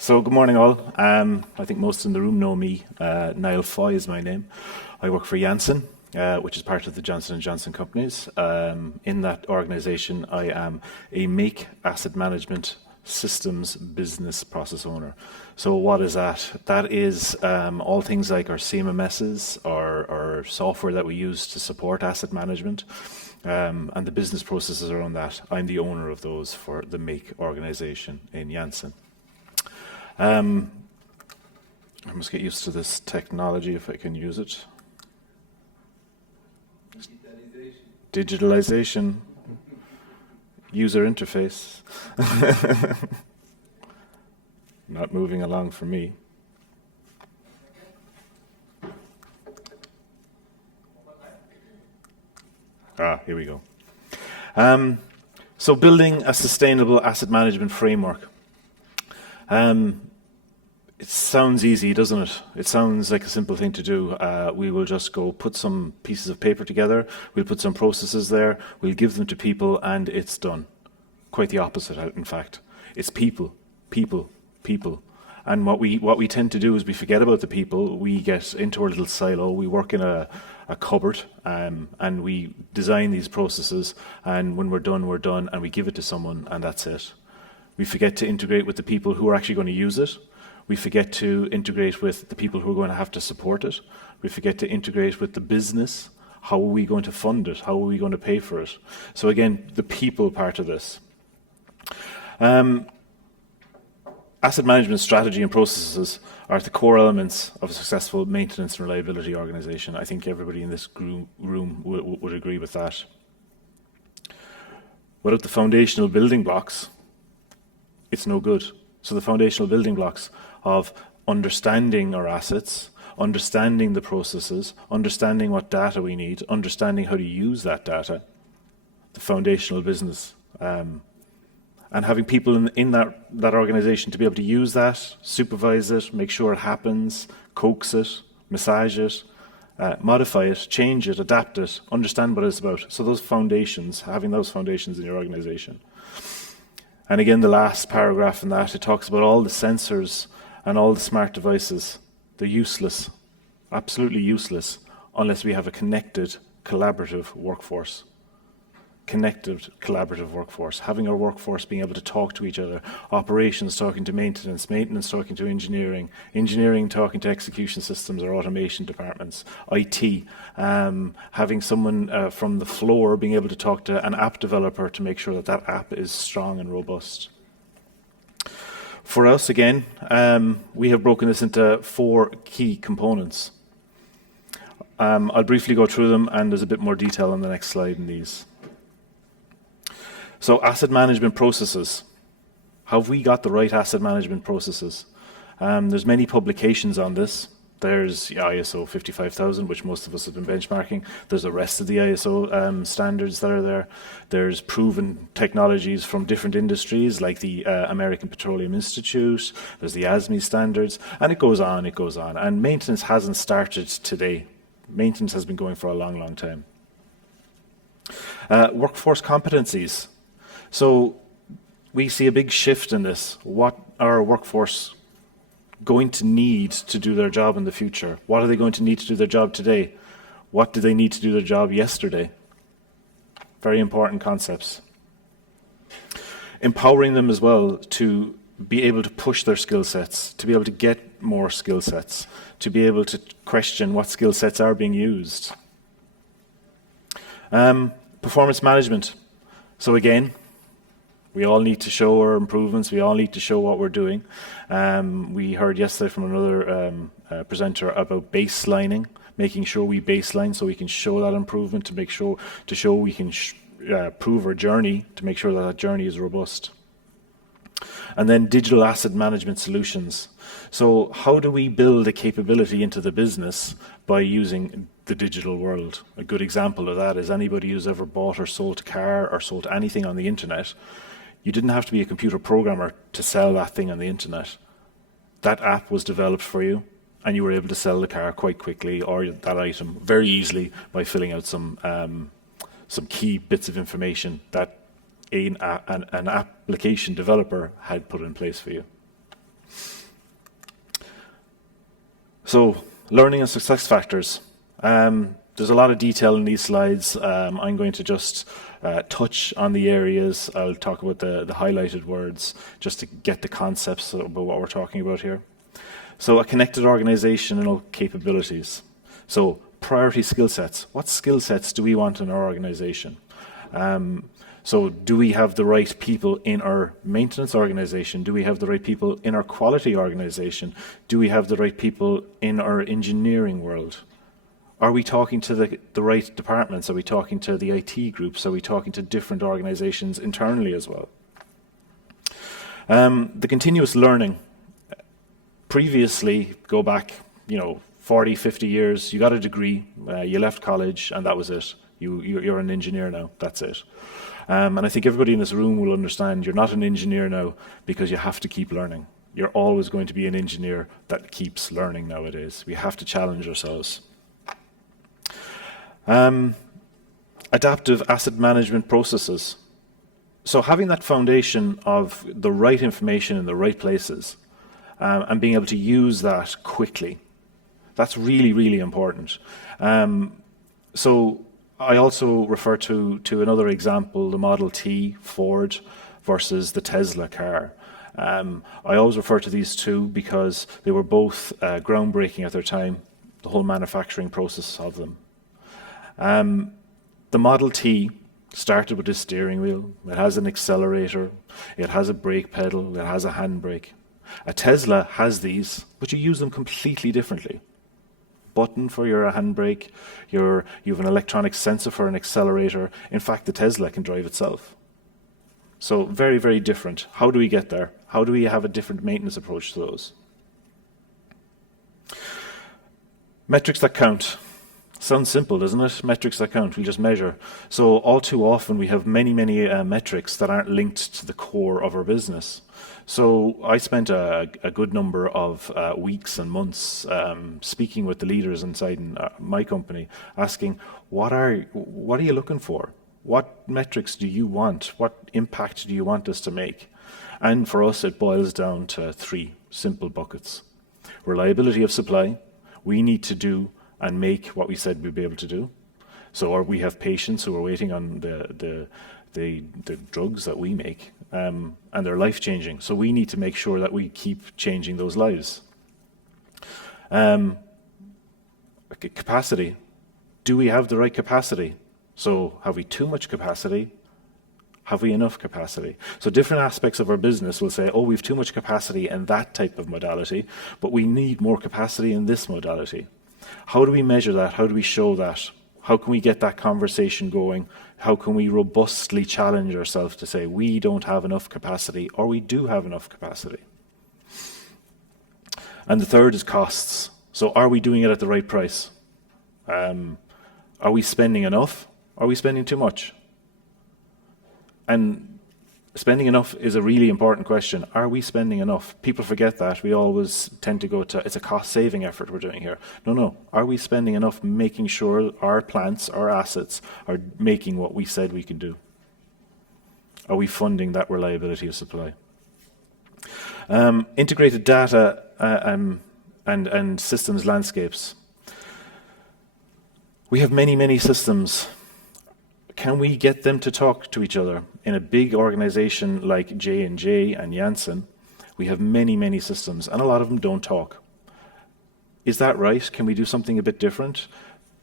So good morning all. I think most in the room know me. Niall Foy is my name. I work for Janssen, which is part of the Johnson & Johnson companies. In that organisation, I am a make asset management systems business process owner. So what is that? That is all things like our CMMSs, our software that we use to support asset management, and the business processes around that. I'm the owner of those for the make organisation in Janssen. I must get used to this technology if I can use it. Digitalization. User interface. Not moving along for me. Here we go. So building a sustainable asset management framework. It sounds easy, doesn't it? It sounds like a simple thing to do. We will just go put some pieces of paper together, we'll put some processes there, we'll give them to people, and it's done. Quite the opposite, in fact. It's people, people, people. And what we tend to do is we forget about the people, we get into our little silo, we work in a cupboard, and we design these processes, and when we're done, and we give it to someone, and that's it. We forget to integrate with the people who are actually going to use it. We forget to integrate with the people who are going to have to support it. We forget to integrate with the business. How are we going to fund it? How are we going to pay for it? So again, the people part of this. Asset management strategy and processes are the core elements of a successful maintenance and reliability organisation. I think everybody in this room would agree with that. Without the foundational building blocks, it's no good. So the foundational building blocks of understanding our assets, understanding the processes, understanding what data we need, understanding how to use that data, the foundational business, and having people in that organisation to be able to use that, supervise it, make sure it happens, coax it, massage it, modify it, change it, adapt it, understand what it's about. So those foundations, having those foundations in your organisation. And again, the last paragraph in that, it talks about all the sensors and all the smart devices. They're useless, absolutely useless, unless we have a connected, collaborative workforce. Connected, collaborative workforce. Having our workforce being able to talk to each other. Operations talking to maintenance, maintenance talking to engineering, engineering talking to execution systems or automation departments, IT. Having someone from the floor being able to talk to an app developer to make sure that that app is strong and robust. For us, again, we have broken this into 4 key components. I'll briefly go through them, and there's a bit more detail on the next slide in these. So asset management processes. Have we got the right asset management processes? There's many publications on this. There's ISO 55000, which most of us have been benchmarking. There's the rest of the ISO standards that are there. There's proven technologies from different industries, like the American Petroleum Institute. There's the ASME standards, and it goes on, it goes on. And maintenance hasn't started today. Maintenance has been going for a long, long time. Workforce competencies. So we see a big shift in this. What are our workforce going to need to do their job in the future? What are they going to need to do their job today? What do they need to do their job yesterday? Very important concepts. Empowering them as well to be able to push their skill sets, to be able to get more skill sets, to be able to question what skill sets are being used. Performance management. So again, we all need to show our improvements. We all need to show what we're doing. We heard yesterday from another presenter about baselining, making sure we baseline so we can show that improvement, to show we can prove our journey, to make sure that that journey is robust. And then digital asset management solutions. So how do we build a capability into the business by using the digital world? A good example of that is anybody who's ever bought or sold a car or sold anything on the internet. You didn't have to be a computer programmer to sell that thing on the internet. That app was developed for you, and you were able to sell the car quite quickly or that item very easily by filling out some key bits of information that an application developer had put in place for you. So, learning and success factors. There's a lot of detail in these slides. I'm going to just touch on the areas. I'll talk about the highlighted words just to get the concepts about what we're talking about here. So a connected organization and all capabilities. So priority skill sets. What skill sets do we want in our organization? So do we have the right people in our maintenance organization? Do we have the right people in our quality organization? Do we have the right people in our engineering world? Are we talking to the right departments? Are we talking to the IT groups? Are we talking to different organizations internally as well? The continuous learning. Previously, go back, 40, 50 years, you got a degree, you left college, and that was it. You're an engineer now, that's it. And I think everybody in this room will understand you're not an engineer now because you have to keep learning. You're always going to be an engineer that keeps learning nowadays. We have to challenge ourselves. Adaptive asset management processes. So having that foundation of the right information in the right places and being able to use that quickly, that's really, really important. So I also refer to another example, the Model T Ford versus the Tesla car. I always refer to these two because they were both groundbreaking at their time, the whole manufacturing process of them. The Model T started with a steering wheel. It has an accelerator. It has a brake pedal. It has a handbrake. A Tesla has these, but you use them completely differently. Button for your handbrake. You have an electronic sensor for an accelerator. In fact, the Tesla can drive itself. So very, very different. How do we get there? How do we have a different maintenance approach to those? Metrics that count. Sounds simple, doesn't it? Metrics that count, we just measure. So all too often we have many, many metrics that aren't linked to the core of our business. So I spent a good number of weeks and months speaking with the leaders inside my company, asking, what are you looking for? What metrics do you want? What impact do you want us to make? And for us, it boils down to 3 simple buckets. Reliability of supply. We need to do and make what we said we'd be able to do. So we have patients who are waiting on the drugs that we make, and they're life-changing. So we need to make sure that we keep changing those lives. Capacity. Do we have the right capacity? So have we too much capacity? Have we enough capacity? So different aspects of our business will say, oh, we have too much capacity in that type of modality, but we need more capacity in this modality. How do we measure that? How do we show that? How can we get that conversation going? How can we robustly challenge ourselves to say we don't have enough capacity or we do have enough capacity? And the third is costs. So are we doing it at the right price? Are we spending enough? Are we spending too much? And spending enough is a really important question. Are we spending enough? People forget that. We always tend to go to, it's a cost-saving effort we're doing here. No. Are we spending enough making sure our plants, our assets, are making what we said we could do? Are we funding that reliability of supply? Integrated data and systems landscapes. We have many, many systems. Can we get them to talk to each other? In a big organization like J&J and Janssen, we have many, many systems, and a lot of them don't talk. Is that right? Can we do something a bit different?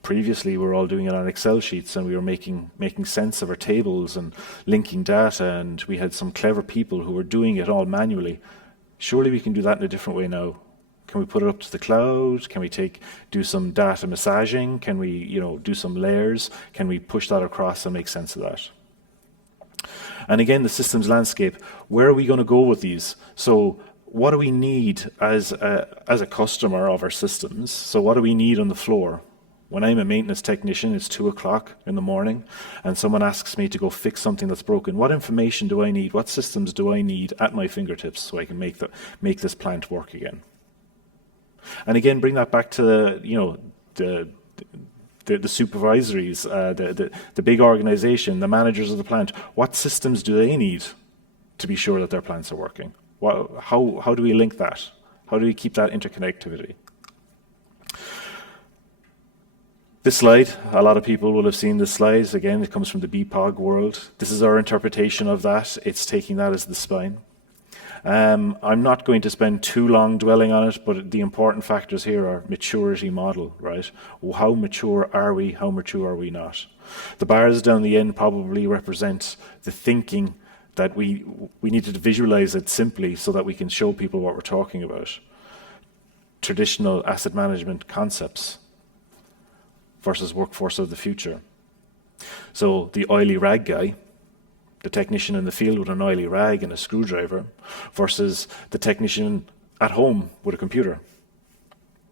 Previously, we were all doing it on Excel sheets, and we were making sense of our tables and linking data, and we had some clever people who were doing it all manually. Surely we can do that in a different way now. Can we put it up to the cloud? Can we do some data massaging? Can we, do some layers? Can we push that across and make sense of that? And again, the systems landscape. Where are we going to go with these? So, what do we need as a customer of our systems? So, what do we need on the floor? When I'm a maintenance technician, it's 2 o'clock in the morning, and someone asks me to go fix something that's broken. What information do I need? What systems do I need at my fingertips so I can make this plant work again? And again, bring that back to the supervisories, the big organization, the managers of the plant. What systems do they need to be sure that their plants are working? How do we link that? How do we keep that interconnectivity? This slide, a lot of people will have seen this slide. Again, it comes from the BPOG world. This is our interpretation of that. It's taking that as the spine. I'm not going to spend too long dwelling on it, but the important factors here are maturity model, right? How mature are we? How mature are we not? The bars down the end probably represent the thinking that we needed to visualize it simply so that we can show people what we're talking about. Traditional asset management concepts versus workforce of the future. So the oily rag guy, the technician in the field with an oily rag and a screwdriver, versus the technician at home with a computer.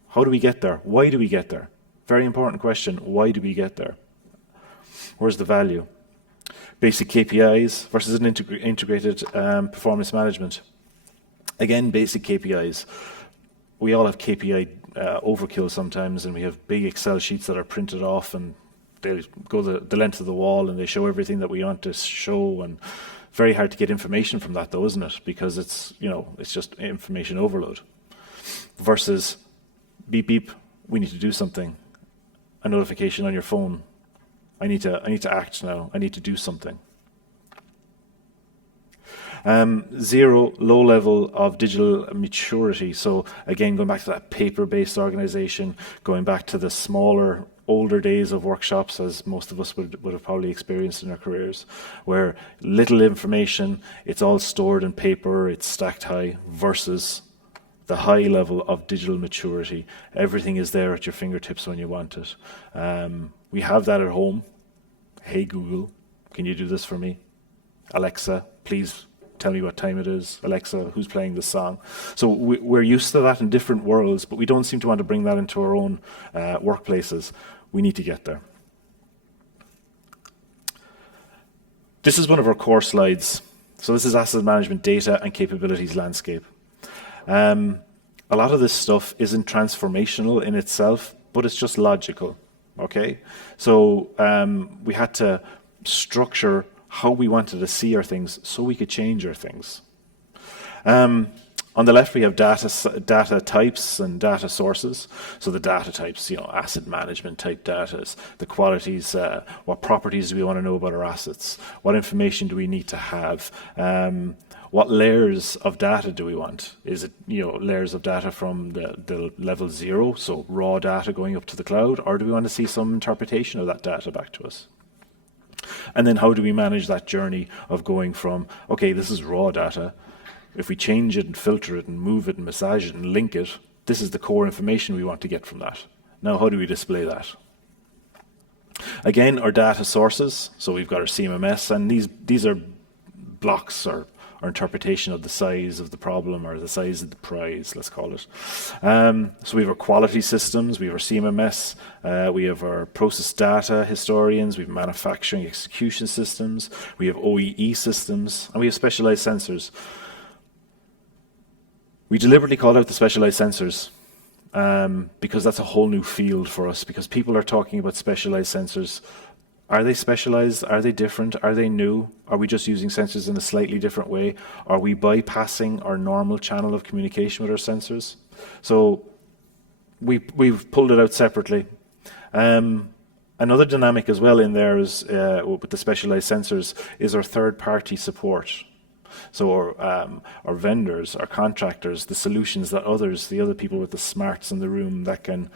How do we get there? Why do we get there? Very important question. Why do we get there? Where's the value? Basic KPIs versus an integrated performance management. Again, basic KPIs. We all have KPI overkill sometimes, and we have big Excel sheets that are printed off, and they go the length of the wall, and they show everything that we want to show. And very hard to get information from that, though, isn't it? Because it's just information overload. Versus beep beep, we need to do something. A notification on your phone. I need to act now. I need to do something. Zero, low level of digital maturity. So again, going back to that paper-based organization, going back to the smaller, older days of workshops, as most of us would have probably experienced in our careers, where little information, it's all stored in paper, it's stacked high, versus the high level of digital maturity. Everything is there at your fingertips when you want it. We have that at home. Hey Google, can you do this for me? Alexa, please tell me what time it is. Alexa, who's playing this song? So we're used to that in different worlds, but we don't seem to want to bring that into our own workplaces. We need to get there. This is one of our core slides. So this is asset management data and capabilities landscape. A lot of this stuff isn't transformational in itself, but it's just logical. Okay, so we had to structure how we wanted to see our things so we could change our things. On the left, we have data types and data sources. So the data types, asset management type data, the qualities, what properties do we want to know about our assets? What information do we need to have? What layers of data do we want? Is it layers of data from the level 0, so raw data going up to the cloud, or do we want to see some interpretation of that data back to us? And then how do we manage that journey of going from, okay, this is raw data. If we change it and filter it and move it and massage it and link it, this is the core information we want to get from that. Now, how do we display that? Again, our data sources. So we've got our CMMS, and these are blocks or interpretation of the size of the problem or the size of the prize, let's call it. So we have our quality systems, we have our CMMS, we have our process data historians, we have manufacturing execution systems, we have OEE systems, and we have specialized sensors. We deliberately called out the specialized sensors because that's a whole new field for us, because people are talking about specialized sensors. Are they specialized? Are they different? Are they new? Are we just using sensors in a slightly different way? Are we bypassing our normal channel of communication with our sensors? So we've pulled it out separately. Another dynamic as well in there is with the specialized sensors is our third-party support. So our vendors, our contractors, the solutions that the other people with the smarts in the room that can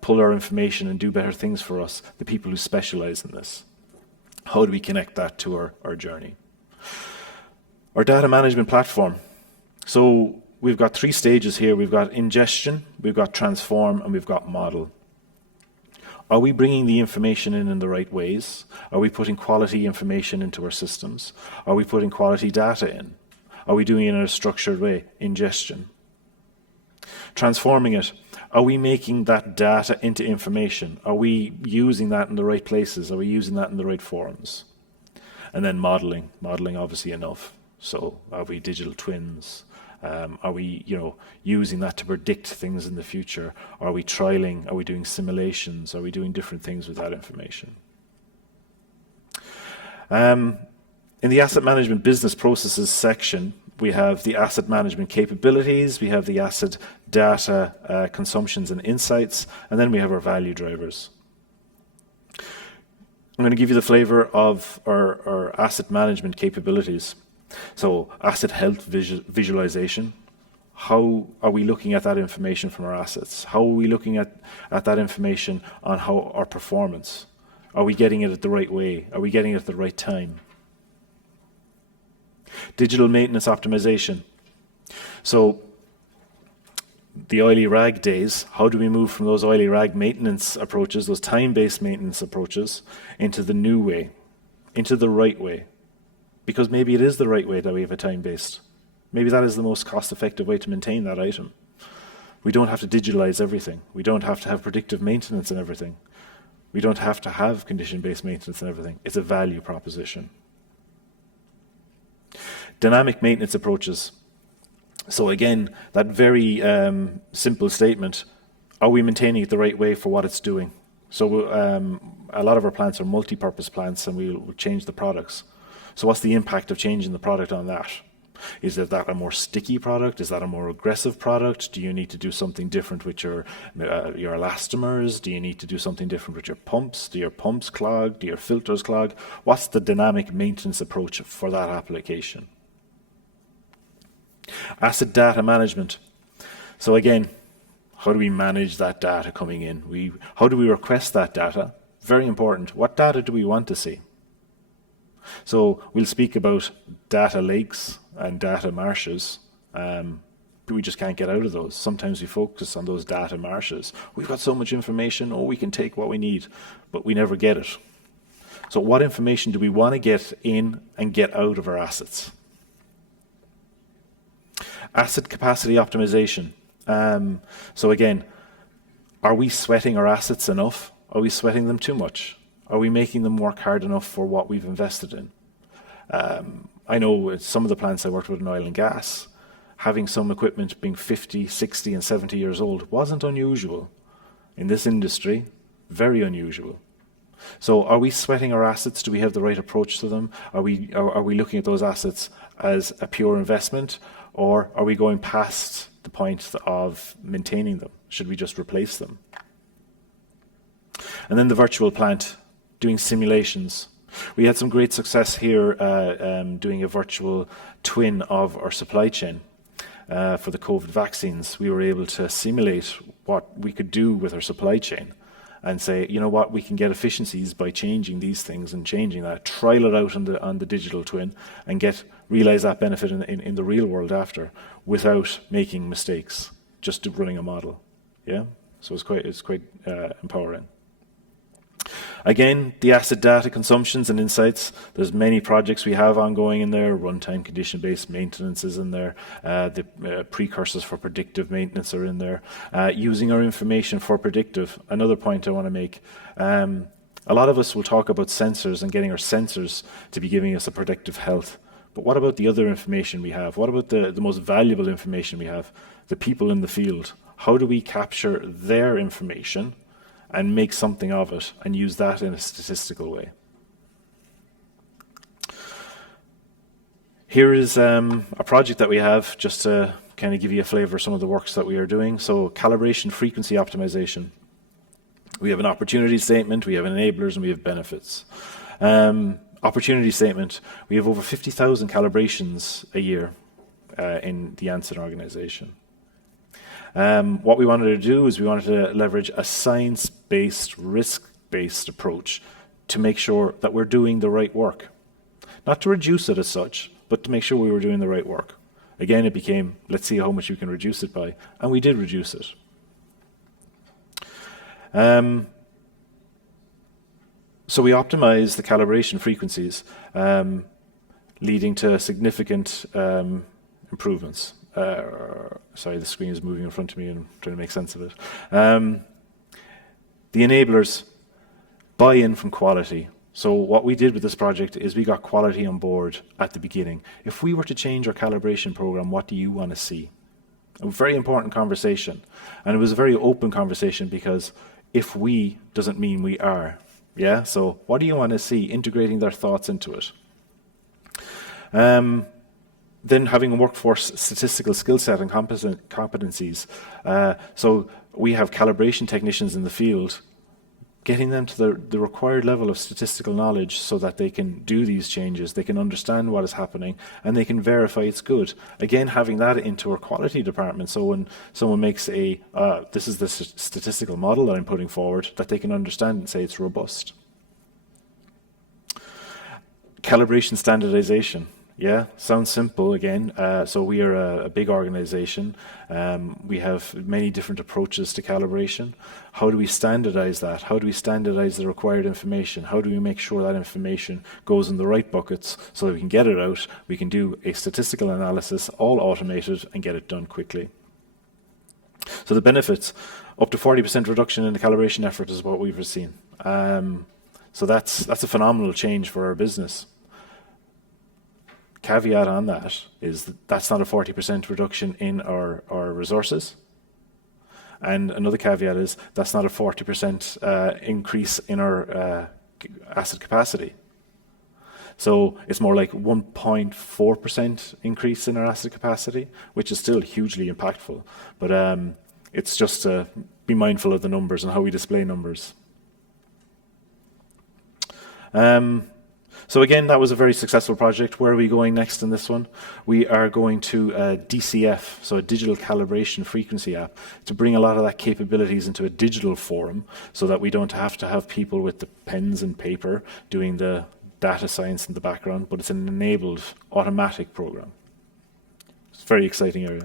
pull our information and do better things for us, the people who specialize in this. How do we connect that to our journey? Our data management platform. So we've got 3 stages here. We've got ingestion, we've got transform, and we've got model. Are we bringing the information in the right ways? Are we putting quality information into our systems? Are we putting quality data in? Are we doing it in a structured way? Ingestion. Transforming it. Are we making that data into information? Are we using that in the right places? Are we using that in the right forums? And then modeling. Modeling, obviously enough. So are we digital twins? Are we, using that to predict things in the future? Are we trialing? Are we doing simulations? Are we doing different things with that information? In the asset management business processes section, we have the asset management capabilities, we have the asset data consumptions and insights, and then we have our value drivers. I'm going to give you the flavor of our asset management capabilities. So asset health visualization. How are we looking at that information from our assets? How are we looking at that information on how our performance? Are we getting it at the right way? Are we getting it at the right time? Digital maintenance optimization. So the oily rag days, how do we move from those oily rag maintenance approaches, those time-based maintenance approaches, into the new way, into the right way? Because maybe it is the right way that we have a time-based. Maybe that is the most cost-effective way to maintain that item. We don't have to digitalize everything. We don't have to have predictive maintenance and everything. We don't have to have condition-based maintenance and everything. It's a value proposition. Dynamic maintenance approaches. So again, that very simple statement, are we maintaining it the right way for what it's doing? So a lot of our plants are multi-purpose plants, and we'll change the products. So what's the impact of changing the product on that? Is that a more sticky product? Is that a more aggressive product? Do you need to do something different with your elastomers? Do you need to do something different with your pumps? Do your pumps clog? Do your filters clog? What's the dynamic maintenance approach for that application? Asset data management. So again, how do we manage that data coming in? How do we request that data? Very important. What data do we want to see? So we'll speak about data lakes and data marshes. We just can't get out of those. Sometimes we focus on those data marshes. We've got so much information, we can take what we need, but we never get it. So what information do we want to get in and get out of our assets? Asset capacity optimization. So again, are we sweating our assets enough? Are we sweating them too much? Are we making them work hard enough for what we've invested in? I know with some of the plants I worked with in oil and gas, having some equipment being 50, 60 and 70 years old wasn't unusual. In this industry, very unusual. So are we sweating our assets? Do we have the right approach to them? Are we looking at those assets as a pure investment, or are we going past the point of maintaining them? Should we just replace them? And then the virtual plant, doing simulations. We had some great success here doing a virtual twin of our supply chain for the COVID vaccines. We were able to simulate what we could do with our supply chain and say, you know what, we can get efficiencies by changing these things and changing that, trial it out on the digital twin and realize that benefit in the real world after without making mistakes, just running a model. Yeah, so it's quite empowering. Again, the asset data consumptions and insights. There's many projects we have ongoing in there. Runtime condition-based maintenance is in there. The precursors for predictive maintenance are in there. Using our information for predictive. Another point I want to make. A lot of us will talk about sensors and getting our sensors to be giving us a predictive health. But what about the other information we have? What about the most valuable information we have? The people in the field. How do we capture their information and make something of it and use that in a statistical way? Here is a project that we have just to kind of give you a flavor of some of the works that we are doing. So calibration frequency optimization. We have an opportunity statement, we have enablers, and we have benefits. Opportunity statement, we have over 50,000 calibrations a year in the Janssen organization. What we wanted to do is we wanted to leverage a science-based, risk-based approach to make sure that we're doing the right work. Not to reduce it as such, but to make sure we were doing the right work. Again, it became, let's see how much we can reduce it by, and we did reduce it. So we optimized the calibration frequencies, leading to significant improvements. Sorry, the screen is moving in front of me and I'm trying to make sense of it. The enablers, buy-in from quality. So what we did with this project is we got quality on board at the beginning. If we were to change our calibration program, what do you want to see? A very important conversation. And it was a very open conversation because if we doesn't mean we are. Yeah, so what do you want to see? Integrating their thoughts into it. then having a workforce statistical skill set and competencies. So we have calibration technicians in the field, getting them to the required level of statistical knowledge so that they can do these changes, they can understand what is happening, and they can verify it's good. Again, having that into our quality department, so when someone makes this is the statistical model that I'm putting forward, that they can understand and say it's robust. Calibration standardization. Yeah, sounds simple again. So we are a big organization. We have many different approaches to calibration. How do we standardize that? How do we standardize the required information? How do we make sure that information goes in the right buckets so that we can get it out, we can do a statistical analysis, all automated, and get it done quickly? So the benefits, up to 40% reduction in the calibration effort is what we've seen. So that's a phenomenal change for our business. Caveat on that is that's not a 40% reduction in our resources. And another caveat is that's not a 40% increase in our asset capacity. So it's more like 1.4% increase in our asset capacity, which is still hugely impactful. But it's just to be mindful of the numbers and how we display numbers. So again, that was a very successful project. Where are we going next in this one? We are going to DCF, so a digital calibration frequency app, to bring a lot of that capabilities into a digital forum so that we don't have to have people with the pens and paper doing the data science in the background, but it's an enabled automatic program. It's a very exciting area.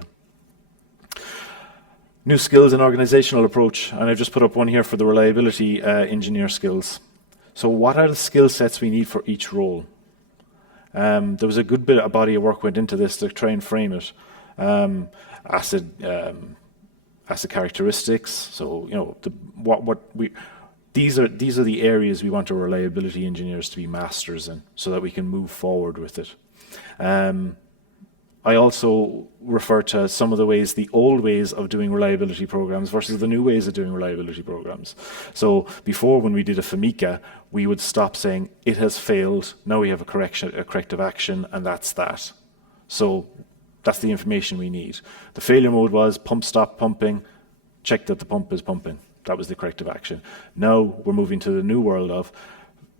New skills and organizational approach, and I've just put up one here for the reliability engineer skills. So what are the skill sets we need for each role? There was a good bit of body of work went into this to try and frame it. Asset characteristics. So these are the areas we want our reliability engineers to be masters in, so that we can move forward with it. I also refer to some of the old ways of doing reliability programs versus the new ways of doing reliability programs. So before, when we did a FAMICA, we would stop saying, it has failed, now we have a corrective action, and that's that. So that's the information we need. The failure mode was pump stop pumping, check that the pump is pumping. That was the corrective action. Now we're moving to the new world of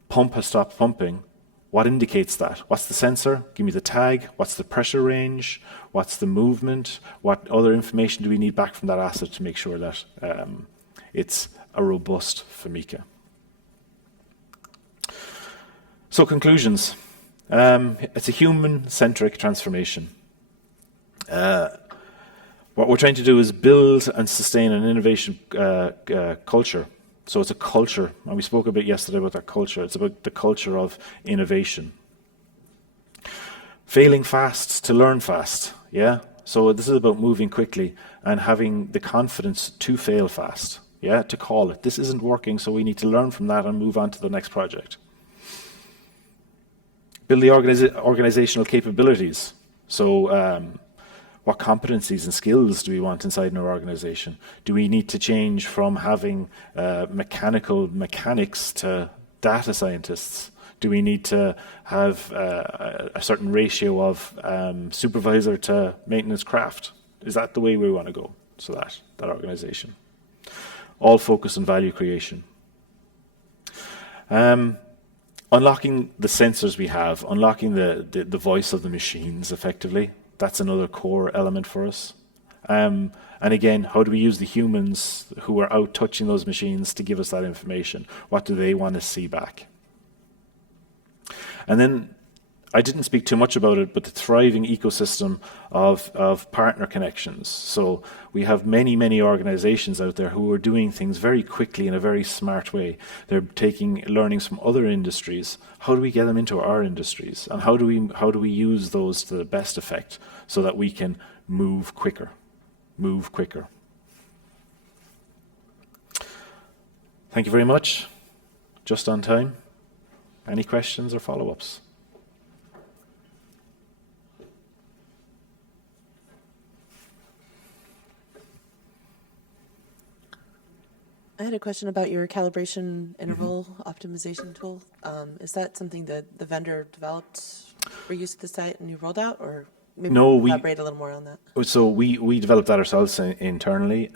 pump has stopped pumping. What indicates that? What's the sensor? Give me the tag. What's the pressure range? What's the movement? What other information do we need back from that asset to make sure that it's a robust FAMICA? So conclusions. It's a human-centric transformation. What we're trying to do is build and sustain an innovation culture. So it's a culture, and we spoke a bit yesterday about that culture. It's about the culture of innovation. Failing fast to learn fast, yeah? So this is about moving quickly and having the confidence to fail fast, yeah? To call it. This isn't working, so we need to learn from that and move on to the next project. Build the organizational capabilities. So what competencies and skills do we want inside our organization? Do we need to change from having mechanical mechanics to data scientists? Do we need to have a certain ratio of supervisor to maintenance craft? Is that the way we want to go? So that organization. All focus on value creation. Unlocking the sensors we have, unlocking the voice of the machines effectively. That's another core element for us. And again, how do we use the humans who are out touching those machines to give us that information? What do they want to see back? And then, I didn't speak too much about it, but the thriving ecosystem of partner connections. So we have many, many organizations out there who are doing things very quickly in a very smart way. They're taking learnings from other industries. How do we get them into our industries? And how do we use those to the best effect so that we can move quicker? Move quicker. Thank you very much. Just on time. Any questions or follow-ups? I had a question about your calibration interval optimization tool. Is that something that the vendor developed for use at the site and you rolled out, or maybe No, elaborate a little more on that. So we developed that ourselves internally.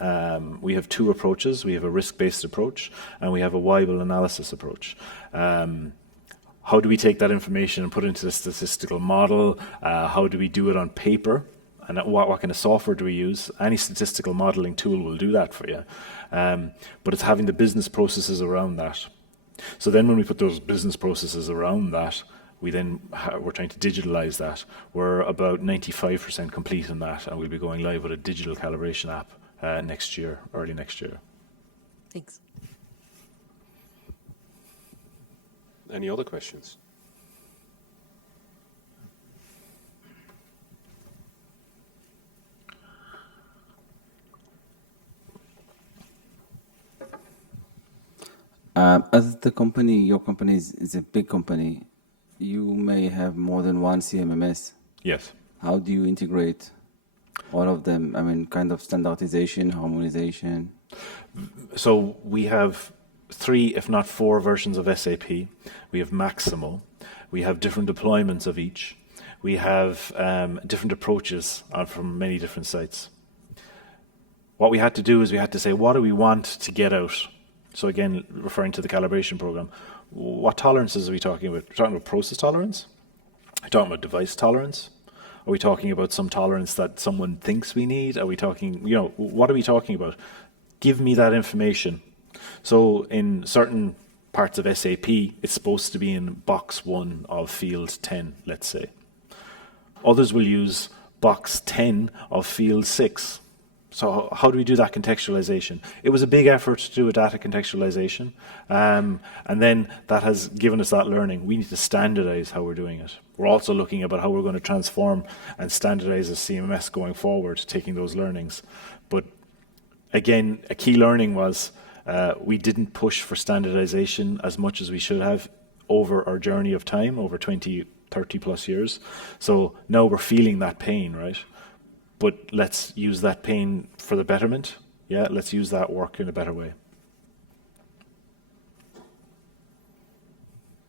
We have two approaches. We have a risk-based approach and we have a viable analysis approach. How do we take that information and put it into a statistical model? How do we do it on paper? And what kind of software do we use? Any statistical modeling tool will do that for you. But it's having the business processes around that. So then when we put those business processes around that, we're trying to digitalize that. We're about 95% complete in that, and we'll be going live with a digital calibration app next year, early next year. Thanks. Any other questions? As the company, your company is a big company, you may have more than one CMMS. Yes. How do you integrate all of them? I mean, kind of standardization, harmonization? So we have 3, if not 4 versions of SAP. We have Maximo. We have different deployments of each. We have different approaches from many different sites. What we had to do is we had to say, what do we want to get out? So again, referring to the calibration program, what tolerances are we talking about? We're talking about process tolerance? Are we talking about device tolerance? Are we talking about some tolerance that someone thinks we need? Are we talking, what are we talking about? Give me that information. So in certain parts of SAP, it's supposed to be in box 1 of field 10, let's say. Others will use box 10 of field 6. So how do we do that contextualization? It was a big effort to do a data contextualization, and then that has given us that learning. We need to standardize how we're doing it. We're also looking about how we're going to transform and standardize a CMS going forward, taking those learnings. But again, a key learning was we didn't push for standardization as much as we should have over our journey of time, over 20, 30 plus years. So now we're feeling that pain, right? But let's use that pain for the betterment. Yeah, let's use that work in a better way.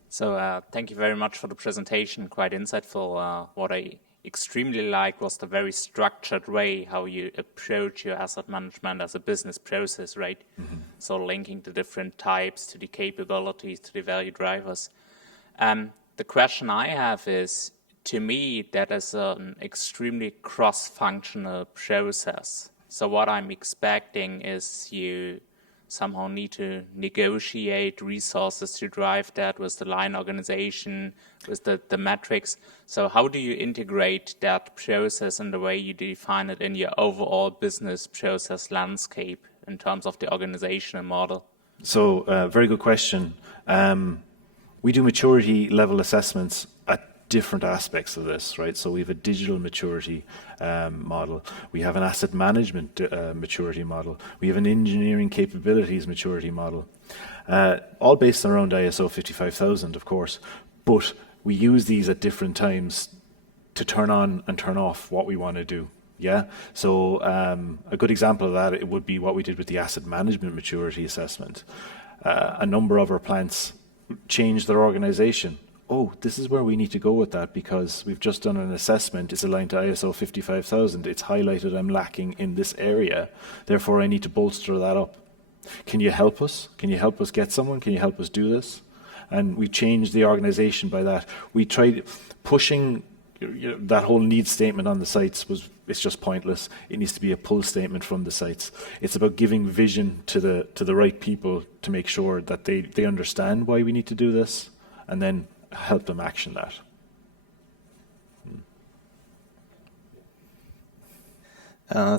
So thank you very much for the presentation, quite insightful. What I extremely liked was the very structured way how you approach your asset management as a business process, right? Mm-hmm. So linking the different types to the capabilities, to the value drivers. The question I have is, to me, that is an extremely cross-functional process. So what I'm expecting is you somehow need to negotiate resources to drive that with the line organization, with the metrics. So how do you integrate that process in the way you define it in your overall business process landscape in terms of the organizational model? So very good question. We do maturity level assessments at different aspects of this, right? So we have a digital maturity model. We have an asset management maturity model. We have an engineering capabilities maturity model. All based around ISO 55000, of course, but we use these at different times to turn on and turn off what we want to do. Yeah, so a good example of that, it would be what we did with the asset management maturity assessment. A number of our plants changed their organization. Oh, this is where we need to go with that because we've just done an assessment. It's aligned to ISO 55000. It's highlighted I'm lacking in this area. Therefore, I need to bolster that up. Can you help us? Can you help us get someone? Can you help us do this? And we changed the organization by that. We tried pushing that whole need statement on the sites it's just pointless. It needs to be a pull statement from the sites. It's about giving vision to the right people to make sure that they understand why we need to do this and then help them action that.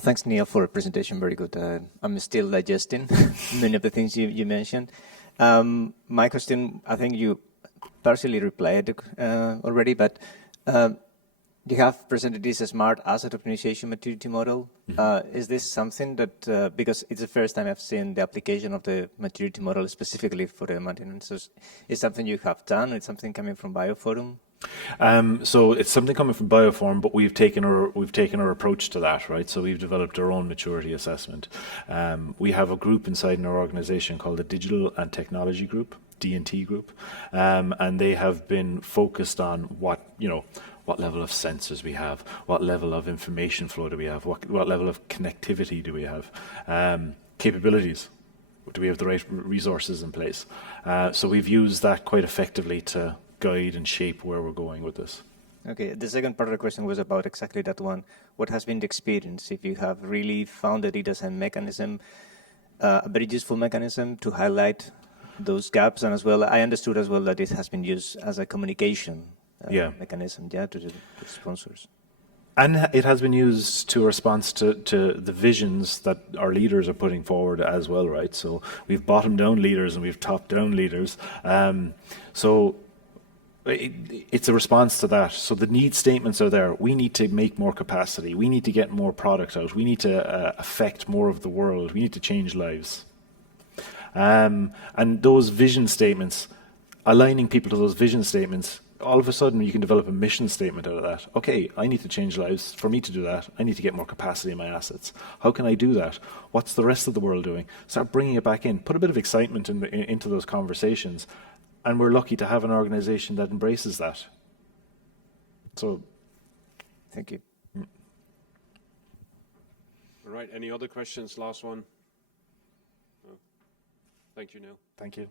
Thanks, Neil, for the presentation. Very good. I'm still digesting many of the things you mentioned. My question, I think you partially replied already, but you have presented this as smart asset optimization maturity model. Mm-hmm. Is this something that, because it's the first time I've seen the application of the maturity model specifically for the maintenance, so is something you have done? It's something coming from Bioforum? So it's something coming from Bioform, but we've taken our approach to that, right? So we've developed our own maturity assessment. We have a group inside in our organization called the Digital and Technology Group, D&T Group, and they have been focused on what level of sensors we have, what level of information flow do we have, what level of connectivity do we have, capabilities. Do we have the right resources in place? So we've used that quite effectively to guide and shape where we're going with this. Okay, the second part of the question was about exactly that one. What has been the experience? If you have really founded it as a mechanism, a very useful mechanism to highlight those gaps, and as well, I understood as well that it has been used as a communication mechanism, to the sponsors. And it has been used to response to the visions that our leaders are putting forward as well, right? So we've bottom-down leaders and we've top-down leaders. So it's a response to that. So the need statements are there. We need to make more capacity. We need to get more product out. We need to affect more of the world. We need to change lives. And those vision statements, aligning people to those vision statements, all of a sudden you can develop a mission statement out of that. Okay, I need to change lives. For me to do that, I need to get more capacity in my assets. How can I do that? What's the rest of the world doing? Start bringing it back in. Put a bit of excitement into those conversations. And we're lucky to have an organization that embraces that. So, thank you. All right, any other questions? Last one. No. Thank you, Neil. Thank you.